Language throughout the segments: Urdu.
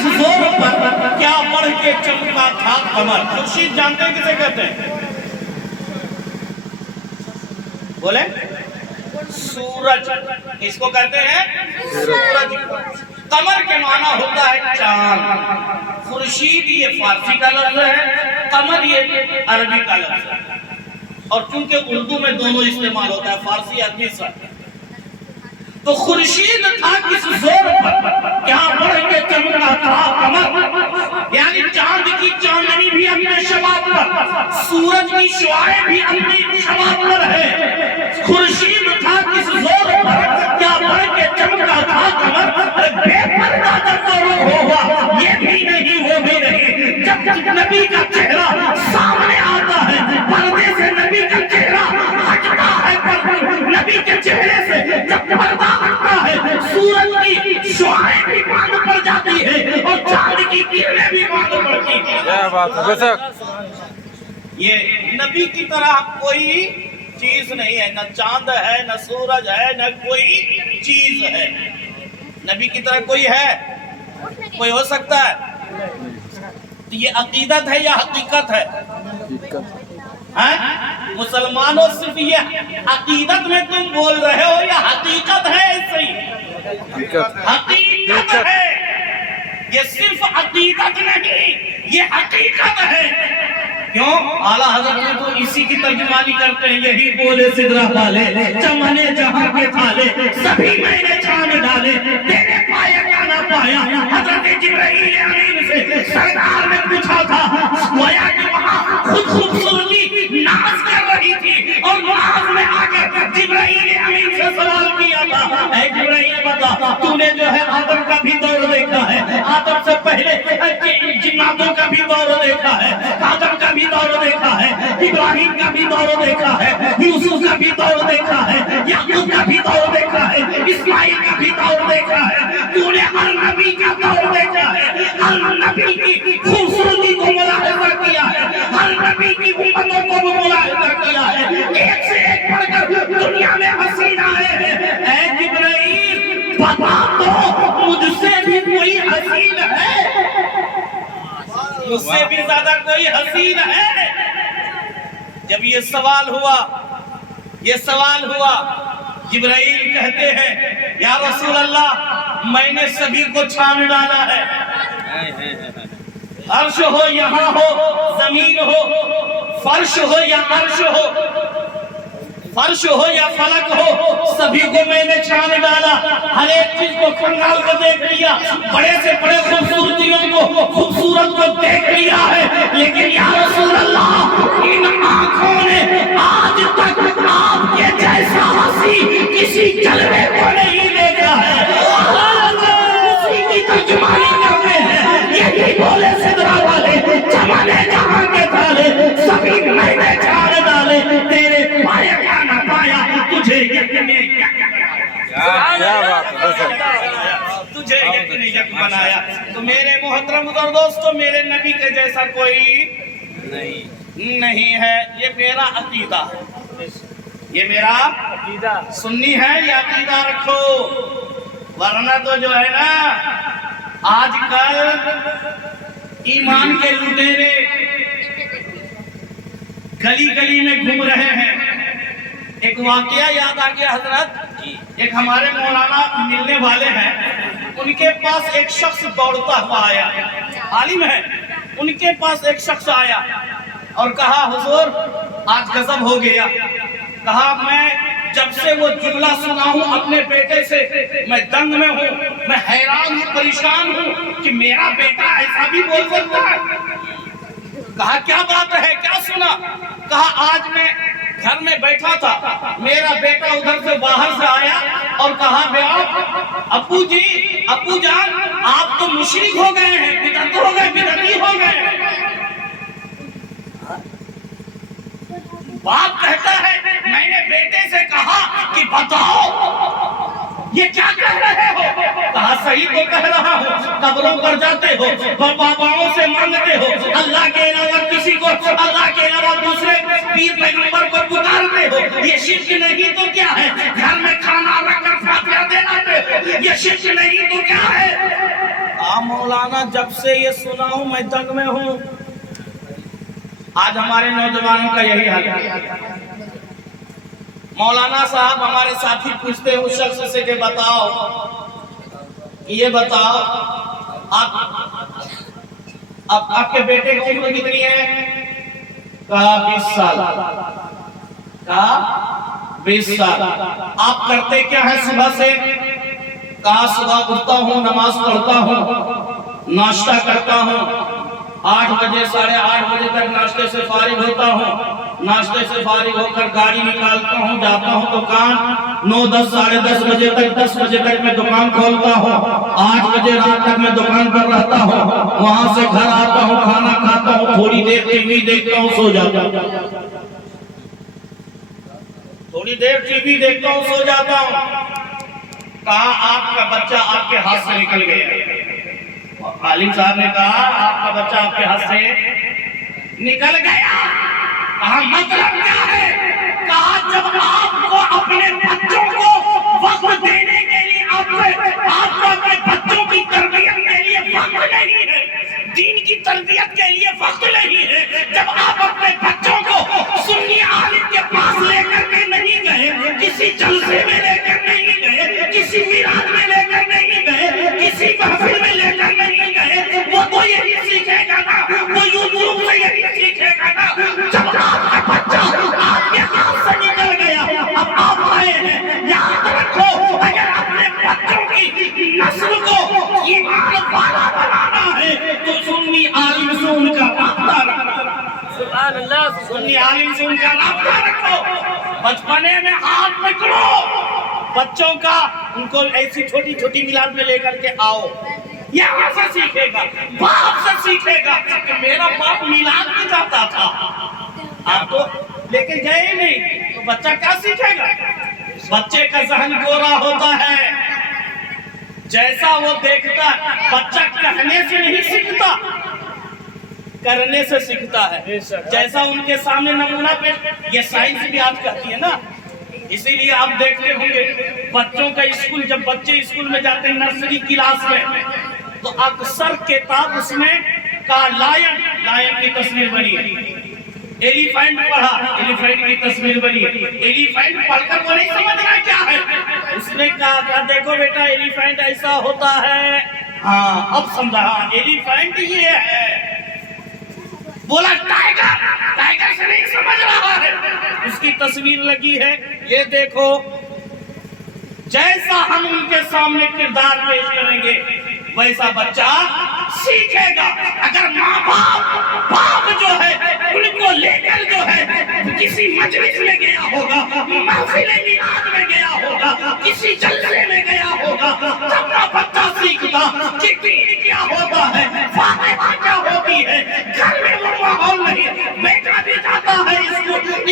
کس زور پر کیا بڑھ کے چمکا تھا قمر. خورشید جانتے ہیں کسے کہتے ہیں؟ بولے سورج. اس کو کہتے ہیں سورج. قمر کے معنی ہوتا ہے چاند. خورشید یہ فارسی کا لفظ ہے, قمر یہ عربی کا لفظ ہے. اور چونکہ اردو میں دونوں استعمال ہوتا ہے, فارسی عربی سب. تو خورشید تھا کس زور پر کیا بڑھ کے چمکا تھا قمر. یعنی چاند کی چاندنی بھی اپنے شباب پر, سورج کی شعاعیں بھی اپنی شباب پر ہے. خورشید تھا کس زور پر کیا بڑھ کے چمکا تھا قمر. بے پردہ جب ضرور ہوگا یہ بھی نہیں وہ بھی نہیں. جب نبی کا چہرہ سامنے آتا ہے, پردے سے نبی کا چہرہ ہٹتا ہے, نبی کے چہرے سے جب پردہ ہٹتا ہے, سورج کی شعاعیں بھی بند پڑ جاتی ہے اور چاند کی کرنیں بھی بند پڑتی ہیں. کیا بات ہے بے شک. یہ نبی کی طرح کوئی چیز نہیں ہے, نہ چاند ہے, نہ سورج ہے, نہ کوئی چیز ہے. نبی کی طرح کوئی ہے؟ کوئی ہو سکتا ہے؟ یہ عقیدت ہے یا حقیقت ہے؟ مسلمانوں صرف یہ عقیدت میں تم بول رہے ہو یا حقیقت ہے؟ ایسے ہی حقیقت ہے. یہ صرف عقیدت نہیں, یہ حقیقت ہے. کیوں؟ اعلیٰ حضرت نے تو اسی کی ترجمانی کرتے ہیں. یہی بولے سدرا والے چمنے جہاں کے تھالے سبھی میں نے چھان ڈالے, تیرے پائے کا نہ پایا. حضرت جبرائیل امین سے سرکار نے پوچھا تھا, گویا کہ وہاں خود خوبصورتی ناز کر رہی تھی اور ناز میں آ کر جبرائیل امین سے سوال کیا تھا, اے جبرائیل بتا, تو نے جو ہے آدم کا بھی دور دیکھا ہے, آدم سے پہلے جناتوں کا بھی دور دیکھا ہے, آدم کا بھی دور دیکھا ہے, ابراہیم کا بھی دور دیکھا ہے, یوسف کا بھی دور دیکھا ہے, یعقوب کا بھی دور دیکھا ہے, اسماعیل کا بھی دور دیکھا ہے. تو نے ہر نبی کا دور دیکھا ہے, ہر نبی کی خوبصورتی کو ملاحظہ کیا ہے, ہر نبی کی امتوں کو ملاحظہ کیا ہے. ایک سے ایک پڑھ کر دنیا میں حسین آئے ہیں. اے جبرائیل بتا تو مجھ سے بھی کوئی حسین ہے, مجھ سے بھی زیادہ کوئی حسین ہے؟ جب یہ سوال ہوا, جبرائیل کہتے ہیں یا رسول اللہ میں نے سبھی کو چھان ڈالا ہے. عرش ہو یہاں ہو, زمین ہو, فرش ہو یا عرش ہو, فرش ہو یا فلک ہو, سبھی کو میں نے چھان ڈالا. ہر ایک چیز کو کھنگال کر دیکھ لیا, بڑے سے بڑے خوبصورتیوں کو, خوبصورت کو دیکھ لیا ہے. لیکن یا رسول اللہ ان آنکھوں نے آج تک آپ کے جیسا ہنسی کسی جلوے کو نہیں دیکھا ہے. اسی کی ترجمانی کرتے ہیں. یہی بولے سدرا والے چمنے جہاں کے تھالے سبھی میں نے چھان ڈالے, تیرے پائے کا نہ پایا, تجھے یقین تجھے یقین بنایا. تو میرے محترم اور دوستو, میرے نبی کے جیسا کوئی نہیں ہے. یہ میرا عقیدہ ہے, یہ میرا عقیدہ. سنی ہے یہ عقیدہ رکھو, ورنہ تو جو ہے نا آج کل ایمان کے لٹیرے گلی گلی میں گھوم رہے ہیں. ایک واقعہ یاد آ گیا حضرت. ایک ہمارے مولانا ملنے والے ہیں, ان کے پاس ایک شخص دوڑتا ہوا آیا, عالم ہے. ان کے پاس ایک شخص آیا اور کہا حضور آج غضب ہو گیا. کہا میں جب سے وہ جملہ سنا ہوں اپنے بیٹے سے میں دنگ میں ہوں, میں حیران ہوں, پریشان ہوں کہ میرا بیٹا ایسا بھی بول سکتا ہے. کہا کیا بات ہے, کیا سنا؟ کہا آج میں گھر میں بیٹھا تھا, میرا بیٹا ادھر سے باہر سے آیا اور کہا ابو جی, ابو جان آپ تو مشرک ہو گئے ہیں, بدعت ہو گئے, بدعتی ہو گئے. باپ کہتا ہے میں نے بیٹے سے کہا کہ بتاؤ یہ کیا کہہ رہے ہو؟ کہا صحیح تو کہہ رہا ہوں, قبروں پر جاتے ہو, باباؤں سے مانگتے ہو, اللہ کے علاوہ کسی کو, اللہ کے علاوہ دوسرے پیر پیغمبر کو پکارتے ہو, یہ شرک نہیں تو کیا ہے؟ گھر میں کھانا رکھ کر فاتحہ دیلاتے ہو, یہ شرک نہیں تو کیا ہے؟ مولانا جب سے یہ سنا ہوں میں دنگ میں ہوں. آج ہمارے نوجوانوں کا یہی حال ہے. مولانا صاحب ہمارے ساتھی پوچھتے ہیں اس شخص سے کہ بتاؤ، یہ بتاؤ آپ کے بیٹے کی عمر کتنی ہے؟ کہا 20 سال. کہا 20 سال. آپ کرتے کیا ہے صبح سے؟ کہا صبح اٹھتا ہوں، نماز پڑھتا ہوں، ناشتہ کرتا ہوں، 8 بجے 8:30 بجے تک ناشتے سے فارغ ہوتا ہوں. ناشتے سے فارغ ہو کر گاڑی نکالتا ہوں، جاتا ہوں دکان. 9 10 ساڑھے 10 بجے تک 10 بجے تک میں دکان کھولتا ہوں. 8 بجے رات تک میں دکان پر رہتا ہوں. وہاں سے گھر آتا ہوں، کھانا کھاتا ہوں، تھوڑی دیر ٹی وی دیکھتا ہوں، سو جاتا ہوں. تھوڑی دیر ٹی وی دیکھتا ہوں، سو جاتا ہوں. کہا آپ کا بچہ آپ کے ہاتھ سے نکل گیا. عالم صاحب نے کہا آپ کا بچہ آپ کے ہاتھ سے نکل گیا. کہا مطلب کیا ہے؟ کہا جب آپ کو اپنے بچوں کو وقت دینے کے لیے آپ کو اپنے بچوں کی تربیت کے لیے وقت نہیں ہے، دین کی تربیت کے لیے وقت نہیں ہے، جب آپ اپنے بچوں کو سنی عالم کے پاس لے کر کے نہیں گئے، کسی جلسے میں لے کر نہیں گئے، کسی میلاد میں لے کر نہیں گئے، کسی محفل میں لے کر نہیں گئے، وہ تو یہی سیکھے گا نا، وہ یوٹیوب سے یہی سیکھے گا نا. جب آپ کا بچہ آپ کے ہاتھ سے نکل گیا، اب آپ آئے ہیں، یاد رکھو اگر اپنے بچوں کی نسل کو ایمان والا بنانا ہے تو سنی عالم سے ان کا رابطہ رکھو. سبحان اللہ. سنی عالم سے ان کا رابطہ رکھو. بچپنے میں ہاتھ پکڑو بچوں کا، ان کو ایسی چھوٹی چھوٹی میلاد میں لے کر کے آؤ. یہاں سے سیکھے گا، باپ سے سیکھے گا کہ میرا باپ میلاد میں جاتا تھا، آپ تو لے کے گئے ہی نہیں، تو بچہ کیا سیکھے گا؟ بچے کا ذہن گورا ہوتا ہے، جیسا وہ دیکھتا ہے. بچہ کہنے سے نہیں سیکھتا، کرنے سے سیکھتا ہے. جیسا ان کے سامنے نمونہ پیش، یہ سائنس بھی آج کہتی ہے نا. اسی لیے آپ دیکھتے ہوں گے بچوں کا اسکول، جب بچے اسکول میں جاتے ہیں نرسری کلاس میں، تو اکثر کتاب اس میں کا لائن کی تصویر بنی ہے. ایلیفینٹ پڑھا، ایلیفینٹ کی تصویر بنی ہے. ایلیفینٹ پڑھ کر وہ نہیں سمجھ رہا کیا ہے. اس نے کہا دیکھو بیٹا ایلیفینٹ ایسا ہوتا ہے. ہاں اب سمجھا، ایلیفینٹ یہ ہے. بولا ٹائگر، ٹائگر سے نہیں سمجھ رہا ہے. اس کی تصویر لگی ہے، یہ دیکھو. جیسا ہم ان کے سامنے کردار پیش کریں گے ویسا بچہ سیکھے گا. اگر ماں باپ جو ہے ان کو لے کر جو ہے کسی مجلس میں گیا ہوگا، محفل میلاد میں گیا ہوگا، کسی جلسے میں گیا ہوگا، تب نہ بچہ سیکھتا کہ دین کیا ہوتا ہے، فاتحہ کیا ہوتی ہے. گھر میں وہ ماحول نہیں. بیٹا بھی جاتا ہے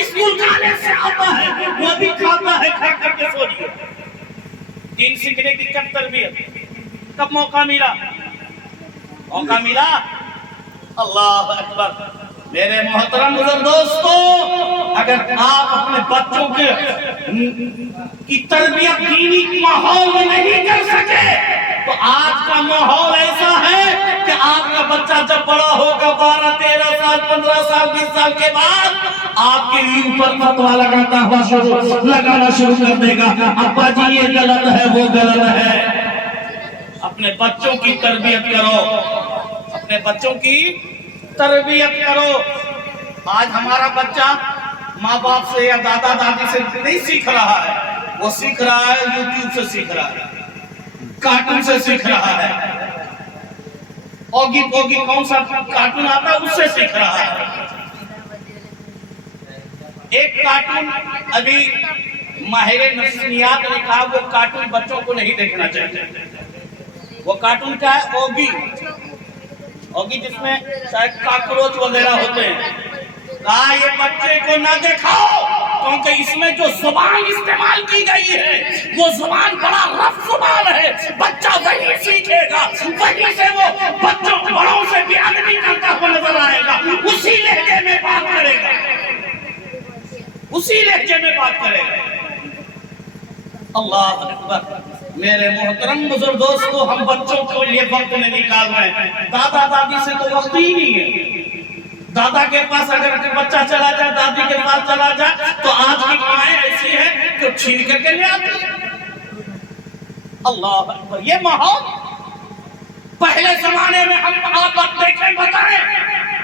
اسکول کھانے سے آتا ہے، وہ بھی کھاتا ہے، کھا کر کے سو جائے. دین سیکھنے کی کب تربیت، کب موقع ملا؟ موقع ملا. اللہ اکبر. میرے محترم بزرگ دوستو، اگر آپ اپنے بچوں کی تربیت دینی ماحول میں نہیں کر سکے تو آج کا ماحول ایسا ہے کہ آپ کا بچہ جب بڑا ہوگا 12 13 سال 15 سال 20 سال کے بعد آپ کے اوپر فتویٰ لگانا شروع کر دے گا. ابا جی یہ غلط ہے، وہ غلط ہے. اپنے بچوں کی تربیت کرو، اپنے بچوں کی تربیت کرو. آج ہمارا بچہ ماں باپ سے یا دادا دادی سے نہیں سیکھ رہا ہے، وہ سیکھ رہا ہے یوٹیوب سے سیکھ رہا ہے، کارٹون سے سیکھ رہا ہے. اوگی پوگی کون سا کارٹون آتا ہے اس سے سیکھ رہا ہے. ایک کارٹون ابھی ماہر نفسیات نے کہا وہ کارٹون بچوں کو نہیں دیکھنا چاہیے. وہ کارٹون کیا ہے؟ اوگی جس میں شاید کاکروچ وغیرہ ہوتے ہیں. کہا یہ بچے کو نہ دکھاؤ کیونکہ اس میں جو زبان استعمال کی گئی ہے وہ زبان بڑا رف زبان ہے. بچہ وہی سیکھے گا، وہی سے وہ بچوں بڑوں سے بھی ادبی کرتا ہوا نظر آئے گا، اسی لہجے میں بات کرے گا، اسی لہجے میں بات کرے گا. اللہ اکبر. میرے محترم بزرگ دوستو، ہم بچوں کو یہ وقت نہیں نکال رہے ہیں. دادا دادی سے تو وقت ہی نہیں ہے. دادا کے پاس اگر بچہ چلا جائے، دادی کے پاس چلا جائے، تو آج کی مائیں ایسی ہیں کہ چھین کر کے لے آتی ہیں. اللہ اکبر. یہ ماحول پہلے زمانے میں ہم آپ دیکھیں بتائیں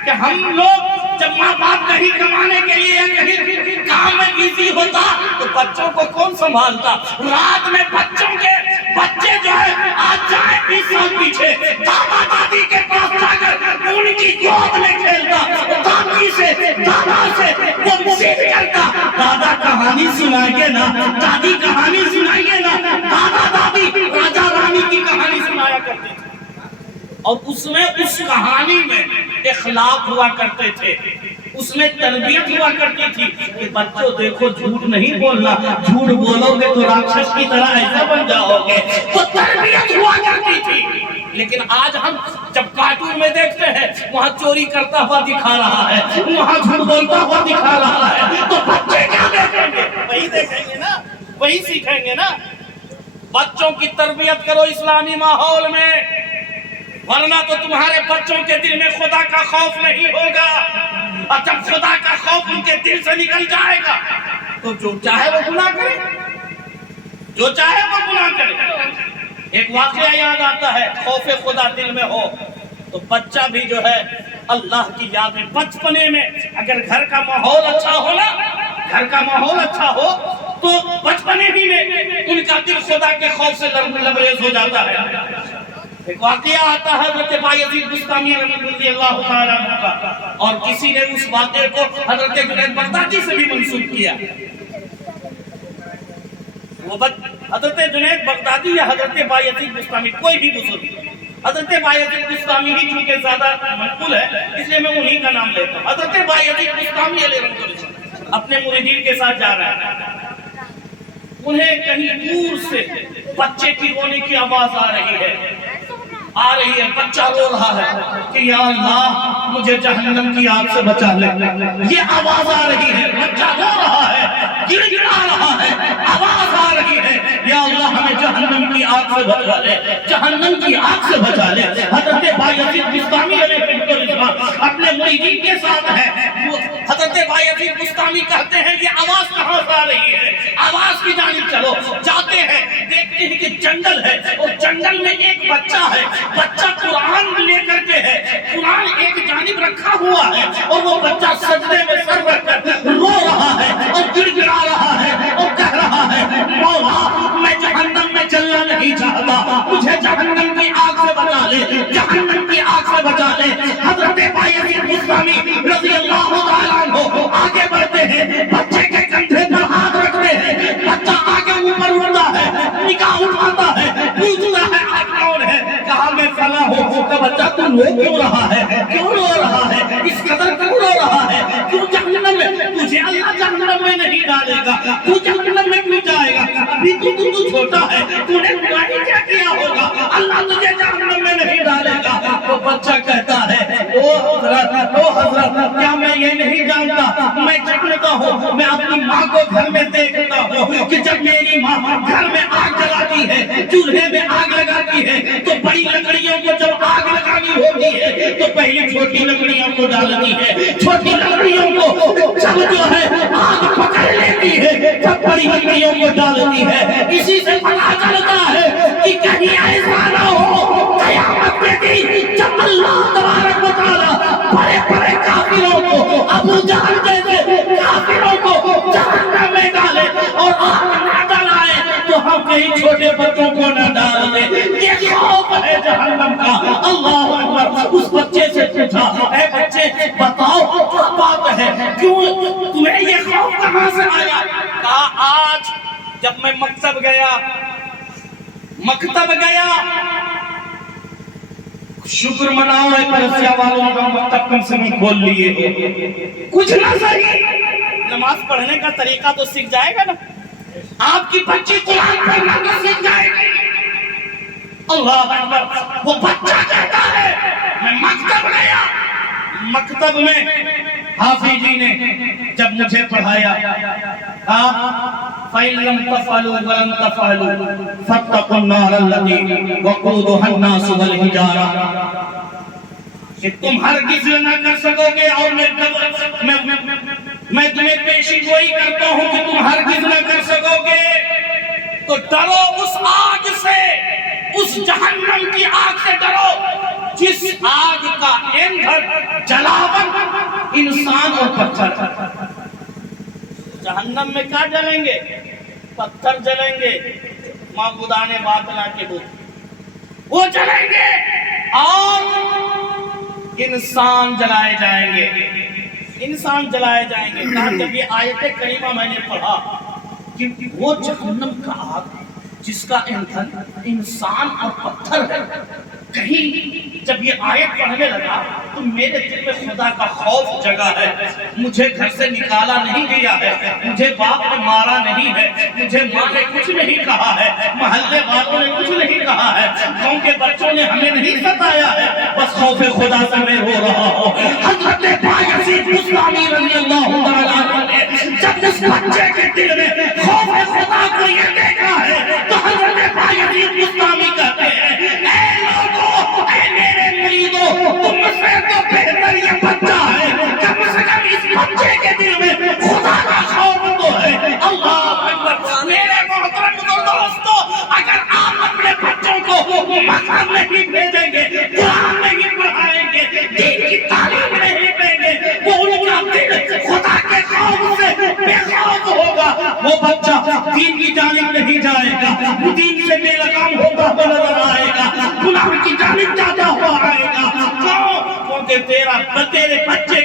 کہ ہم لوگ جب ماں باپ کہیں کمانے کے لیے یا کہیں کام میں بیزی ہوتا تو بچوں کو کون سنبھالتا؟ رات میں بچے جو ہے آج جائیں 20 سال پیچھے دادا دادی کے پاس جا کر ان کی گود میں کھیلتا، دادی سے دادا سے وہ ضد کرتا، دادا کہانی سنائیے نا، دادی کہانی سنائیے نا. دادا دادی راجا رانی کی کہانی سنایا کرتے تھے، اور اس میں اس کہانی میں اخلاق ہوا کرتے تھے، اس میں تربیت ہوا کرتی تھی کہ بچوں دیکھو جھوٹ نہیں بولنا، جھوٹ بولو گے تو راکشس کی طرح ایسا بن جاؤ گے. تو تربیت ہوا کرتی تھی. لیکن آج ہم جب کارٹون میں دیکھتے ہیں وہاں چوری کرتا ہوا دکھا رہا ہے، وہاں جھوٹ بولتا ہوا دکھا رہا ہے، تو بچے کیا دیکھیں گے؟ وہی دیکھیں گے نا، وہی سیکھیں گے نا. بچوں کی تربیت کرو اسلامی ماحول میں، ورنہ تو تمہارے بچوں کے دل میں خدا کا خوف نہیں ہوگا. اور جب خدا کا خوف ان کے دل سے نکل جائے گا تو جو چاہے وہ گناہ کرے، جو چاہے وہ گناہ کرے. ایک واقعہ یاد آتا ہے، خوف خدا دل میں ہو تو بچہ بھی جو ہے اللہ کی یاد میں، بچپنے میں اگر گھر کا ماحول اچھا ہو نا، گھر کا ماحول اچھا ہو تو بچپنے ہی میں ان کا دل خدا کے خوف سے لبریز ہو جاتا ہے. ایک واقعہ آتا ہے حضرت بایزید بستامی رضی اللہ تعالیٰ عنہ کا، اور کسی نے اس واقعے کو حضرت جنید بغدادی سے بھی منسوب کیا. وہ حضرت جنید بغدادی یا حضرت بایزید بستامی، کوئی بھی بزرگ، حضرت بایزید بستامی ہی چونکہ زیادہ منقول ہے اس لیے میں انہی کا نام لیتا ہوں. حضرت بایزید بستامی علیہ رحمۃ اللہ اپنے مریدین کے ساتھ جا رہے ہیں، انہیں کہیں دور سے بچے کی رونے کی آواز آ رہی ہے. بچہ رو رہا ہے کہ یا اللہ مجھے جہنم کی آگ سے بچا لے. یہ آواز آ رہی ہے، بچہ رو رہا ہے، گر گڑا رہا ہے، آواز آ رہی ہے یا اللہ ہمیں جہنم کی آگ سے بچا لے، جہنم کی آگ سے بچا لے. حضرت بایزید بستامی علیہ الرحمۃ اپنے مریدین کے ساتھ ہے. حضرت بایزید بستامی کہتے ہیں یہ آواز کہاں سے آ رہی ہے؟ آواز کی جانب چلو. جاتے ہیں، دیکھتے ہیں کہ جنگل ہے، اور جنگل میں ایک بچہ ہے. بچہ قرآن لے کر کے ہے، قرآن ایک جانب رکھا ہوا ہے، اور وہ بچہ سجدے میں سر رکھ کر رو رہا ہے اور گڑ گڑا رہا ہے اور کہہ رہا ہے مولا میں جہنم میں چلنا نہیں چاہتا، مجھے جہنم کی آگ سے بچا لے، جہنم کی آگ سے بچا لے. حضرت بایزید بستامی رضی اللہ تعالیٰ عنہ آگے بڑھتے ہیں، بچے کے کندھے پر ہاتھ رکھتے ہیں. بچہ آگے اوپر اڑتا ہے، نگاہ اٹھاتا ہے، پوچھتا ہے آپ کون ہے؟ کہا میں فلاں ہوں. کہ بچہ تو رو کیوں رہا ہے؟ کیوں رو رہا ہے؟ اس قدر کیوں رو رہا ہے؟ کیوں جہنم میں؟ تجھے اللہ جہنم میں نہیں ڈالے گا، تو جہنم میں کیوں جائے گا؟ ابھی تو چھوٹا ہے، تو نے گناہ کیا کیا ہوگا؟ اللہ تجھے جہنم میں نہیں ڈالے گا. تو بچہ کہتا ہے او حضرت کیا میں یہ نہیں جانتا، میں جانتا ہوں، میں اپنی ماں کو گھر میں دیکھتا ہوں کہ جب میری ماں گھر میں آگ جلاتی ہے، چولہے میں آگ لگاتی ہے، تو بڑی لکڑیوں کو جب آگ لگانی ہوتی ہے تو پہلے چھوٹی لکڑیوں کو ڈالتی ہے. چھوٹی لکڑیوں کو جب جو ہے آگ پکڑ لیتی ہے تب بڑی لکڑیوں کو ڈالتی ہے. اسی سے پتہ چلتا ہے کہ کہیں ایسا نہ ہو قیامت کے دن جب اللہ تبارک و تعالیٰ بڑے بڑے کافروں کو، ابو جہل جیسے کافروں کو جہنم میں ڈالے اور آگ نہ ڈالائے تو ہم کہیں چھوٹے بچوں کو نہ ڈال دیں. یہ خوف ہے جہنم کا. اللہ اکبر. اس بچے سے پوچھا اے بچے بتاؤ کیا بات ہے، کیوں تمہیں یہ خوف کہاں سے آیا؟ کہا آج جب میں مکتب گیا شکر مناؤ اے پرسیا والوں کا مکتب کم سے کم کھول لیے، کچھ نہ صحیح نماز پڑھنے کا طریقہ تو سیکھ جائے گا نا. آپ کی بچی قرآن پڑھنا تو سیکھ جائے گی. اللہ اکبر. وہ بچہ کہتا ہے میں مکتب گیا، مکتب میں حافظ جی نے جب مجھے پڑھایا فَإِن لَّمْ تَفْعَلُوا وَلَن تَفْعَلُوا فَاتَّقُوا النَّارَ الَّتِي وَقُودُهَا النَّاسُ وَالْحِجَارَةُ کہ تم ہرگز نہ کر سکو گے، اور میں تمہیں پیشی گوئی کرتا ہوں کہ تم ہرگز نہ کر سکو گے۔ تو ڈرو اس آگ سے، اس جہنم کی آگ سے ڈرو جس آگ کا ایندھن جلاون انسان اور پتھر۔ جہنم میں کیا جلیں گے؟ پتھر جلیں گے، معبودان باطلا کے بت وہ جلیں گے، اور انسان جلائے جائیں گے، انسان جلائے جائیں گے۔ کہا جب یہ آیت کریمہ میں نے پڑھا کہ وہ جہنم کا آگ جس کا ایندھن انسان اور پتھر ہے، کہیں جب یہ آیت پڑھنے لگا تو میرے دل میں خدا کا خوف جگا ہے۔ مجھے گھر سے نکالا نہیں گیا ہے، مجھے باپ نے مارا نہیں ہے، مجھے ماں نے کچھ نہیں کہا ہے، محلے والوں نے کچھ نہیں کہا ہے، گاؤں کے بچوں نے ہمیں نہیں ستایا ہے، بس خوف خدا سے میں رو رہا ہوں۔ حضرت بایزید بستامی رضی اللہ تعالیٰ عنہ نے جب اس بچے کے دل میں خوف خدا کو یہ دیکھا ہے تو حضرت بایزید بستامی کہتے ہیں، اے لوگوں، اے میرے مریدوں، تم سے تو بہتر یہ بچہ ہے، کم سے کم اس بچے کے دل میں خدا کا خوف تو ہے۔ اللہ اکبر۔ میرے محترم دوستو، اگر آپ اپنے بچوں کو مکتب نہیں بھیجیں گے، قرآن نہیں پڑھائیں گے، دین کی تعلیم نہیں دیں گے، وہ ان کا دل خدا کے خوف سے بے خوف ہوگا، وہ بچہ دین کی جانب نہیں جائے گا، وہ دین سے بے لگام ہوتا ہوا نظر آئے گا، گناہ کی جانب جاتا ہوا آئے گا۔ کیوں؟ کیونکہ تیرے بچے